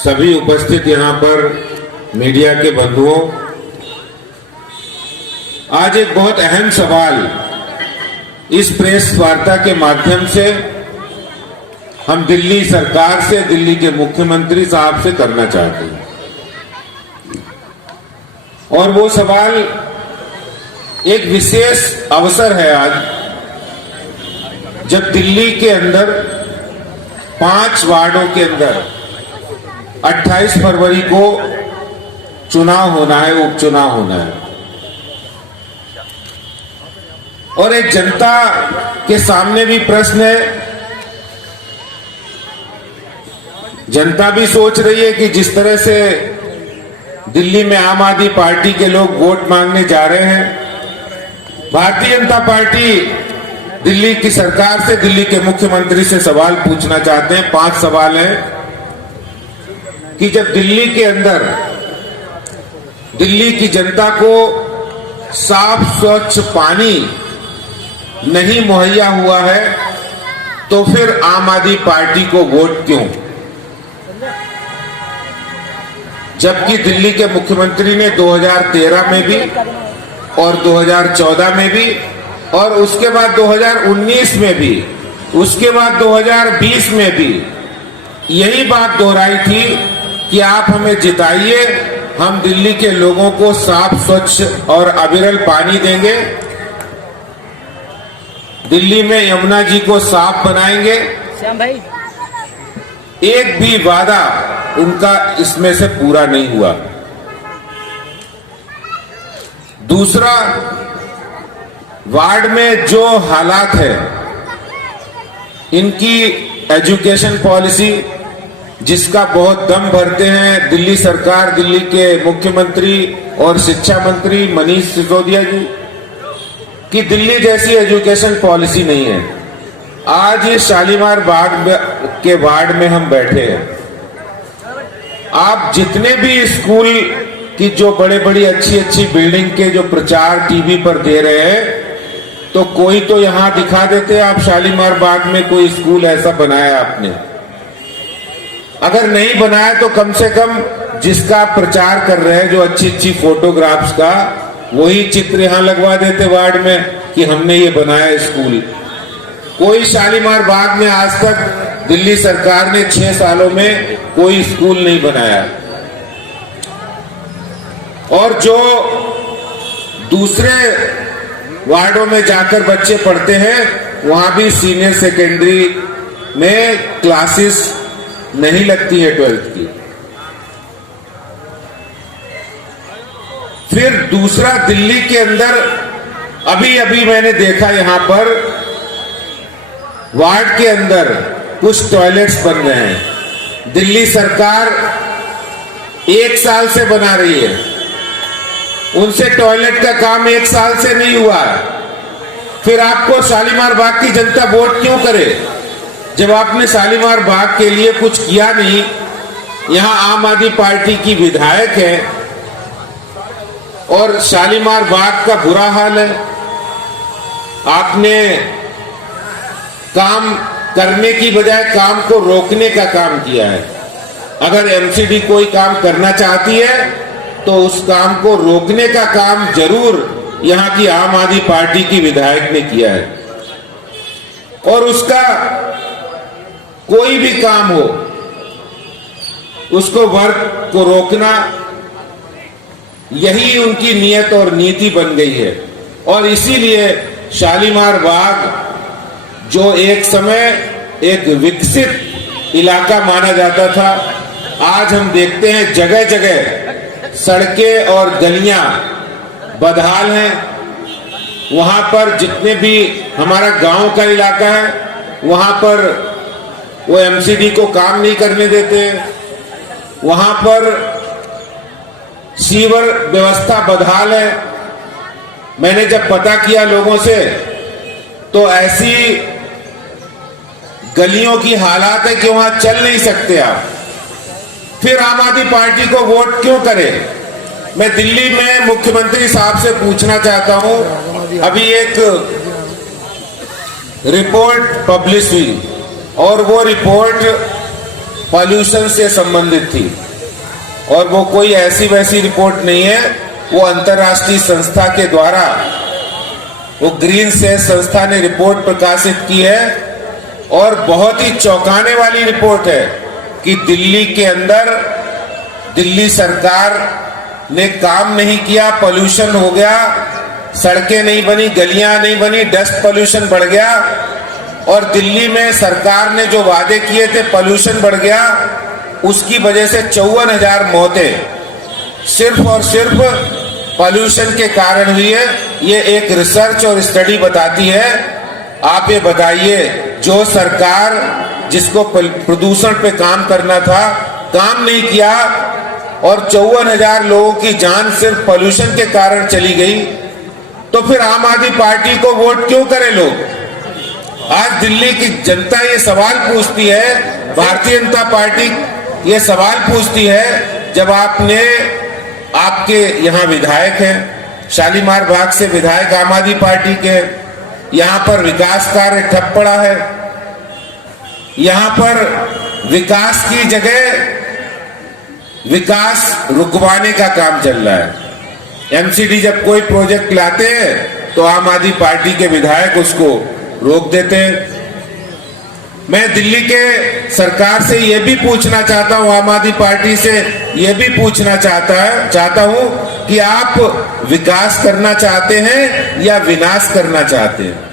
सभी उपस्थित यहाँ पर मीडिया के बंधुओं, आज एक बहुत अहम सवाल इस प्रेस वार्ता के माध्यम से हम दिल्ली सरकार से, दिल्ली के मुख्यमंत्री साहब से करना चाहते हैं। और वो सवाल एक विशेष अवसर है आज, जब दिल्ली के अंदर 5 वार्डों के अंदर 28 फरवरी को चुनाव होना है, उपचुनाव होना है। और एक जनता के सामने भी प्रश्न है। जनता भी सोच रही है कि जिस तरह से दिल्ली में आम आदमी पार्टी के लोग वोट मांगने जा रहे हैं, भारतीय जनता पार्टी दिल्ली की सरकार से, दिल्ली के मुख्यमंत्री से सवाल पूछना चाहते हैं। 5 सवाल हैं कि जब दिल्ली के अंदर दिल्ली की जनता को साफ स्वच्छ पानी नहीं मुहैया हुआ है, तो फिर आम आदमी पार्टी को वोट क्यों? जबकि दिल्ली के मुख्यमंत्री ने 2013 में भी और 2014 में भी और उसके बाद 2019 में भी, उसके बाद 2020 में भी यही बात दोहराई थी कि आप हमें जिताइए, हम दिल्ली के लोगों को साफ स्वच्छ और अविरल पानी देंगे, दिल्ली में यमुना जी को साफ बनाएंगे। श्याम भाई, एक भी वादा उनका इसमें से पूरा नहीं हुआ। दूसरा, वार्ड में जो हालात है, इनकी एजुकेशन पॉलिसी, जिसका बहुत दम भरते हैं दिल्ली सरकार, दिल्ली के मुख्यमंत्री और शिक्षा मंत्री मनीष सिसोदिया जी, कि दिल्ली जैसी एजुकेशन पॉलिसी नहीं है। आज ये शालीमार बाग के वार्ड में हम बैठे हैं। आप जितने भी स्कूल की जो बड़े बड़ी अच्छी अच्छी बिल्डिंग के जो प्रचार टीवी पर दे रहे हैं, तो कोई तो यहां दिखा देते हैं आप शालीमार बाग में कोई स्कूल ऐसा बनाया आपने। अगर नहीं बनाया तो कम से कम जिसका प्रचार कर रहे हैं, जो अच्छी अच्छी फोटोग्राफ्स का, वही चित्र यहां लगवा देते वार्ड में कि हमने ये बनाया स्कूल। कोई शालीमार बाग में आज तक दिल्ली सरकार ने 6 सालों में कोई स्कूल नहीं बनाया। और जो दूसरे वार्डों में जाकर बच्चे पढ़ते हैं, वहां भी सीनियर सेकेंडरी में क्लासेस नहीं लगती है 12th की। फिर दूसरा, दिल्ली के अंदर अभी अभी मैंने देखा यहां पर वार्ड के अंदर कुछ टॉयलेट्स बन रहे हैं। दिल्ली सरकार 1 साल से बना रही है, उनसे टॉयलेट का काम 1 साल से नहीं हुआ। फिर आपको शालीमार बाग की जनता वोट क्यों करे, जब आपने शालीमार बाग के लिए कुछ किया नहीं? यहां आम आदमी पार्टी की विधायक है और शालीमार बाग का बुरा हाल है। आपने काम करने की बजाय काम को रोकने का काम किया है। अगर एमसीडी कोई काम करना चाहती है तो उस काम को रोकने का काम जरूर यहां की आम आदमी पार्टी की विधायक ने किया है। और उसका कोई भी काम हो, उसको वर्क को रोकना, यही उनकी नियत और नीति बन गई है। और इसीलिए शालीमार बाग, जो एक समय एक विकसित इलाका माना जाता था, आज हम देखते हैं जगह जगह सड़कें और गलियां बदहाल हैं। वहां पर जितने भी हमारा गांव का इलाका है, वहां पर वो एमसीडी को काम नहीं करने देते। वहां पर सीवर व्यवस्था बदहाल है। मैंने जब पता किया लोगों से, तो ऐसी गलियों की हालात है कि वहां चल नहीं सकते आप। फिर आम आदमी पार्टी को वोट क्यों करें? मैं दिल्ली में मुख्यमंत्री साहब से पूछना चाहता हूं, अभी एक रिपोर्ट पब्लिश हुई और वो रिपोर्ट पॉल्यूशन से संबंधित थी और वो कोई ऐसी वैसी रिपोर्ट नहीं है। वो अंतर्राष्ट्रीय संस्था के द्वारा, वो ग्रीन सेस संस्था ने रिपोर्ट प्रकाशित की है और बहुत ही चौंकाने वाली रिपोर्ट है कि दिल्ली के अंदर दिल्ली सरकार ने काम नहीं किया, पॉल्यूशन हो गया, सड़कें नहीं बनी, गलियां नहीं बनी, डस्ट पॉल्यूशन बढ़ गया और दिल्ली में सरकार ने जो वादे किए थे पॉल्यूशन बढ़ गया। उसकी वजह से 54,000 मौतें सिर्फ और सिर्फ पॉल्यूशन के कारण हुई है। ये एक रिसर्च और स्टडी बताती है। आप ये बताइए, जो सरकार जिसको प्रदूषण पे काम करना था काम नहीं किया और 54,000 लोगों की जान सिर्फ पॉल्यूशन के कारण चली गई, तो फिर आम आदमी पार्टी को वोट क्यों करें लोग? आज दिल्ली की जनता ये सवाल पूछती है, भारतीय जनता पार्टी ये सवाल पूछती है, जब आपके यहाँ विधायक हैं, शालीमार बाग से विधायक आम आदमी पार्टी के, यहाँ पर विकास कार्य ठप पड़ा है, यहाँ पर विकास की जगह विकास रुकवाने का काम चल रहा है। एमसीडी जब कोई प्रोजेक्ट लाते हैं तो आम आदमी पार्टी के विधायक उसको रोक देते हैं। मैं दिल्ली के सरकार से यह भी पूछना चाहता हूं, आम आदमी पार्टी से यह भी पूछना चाहता हूं कि आप विकास करना चाहते हैं या विनाश करना चाहते हैं?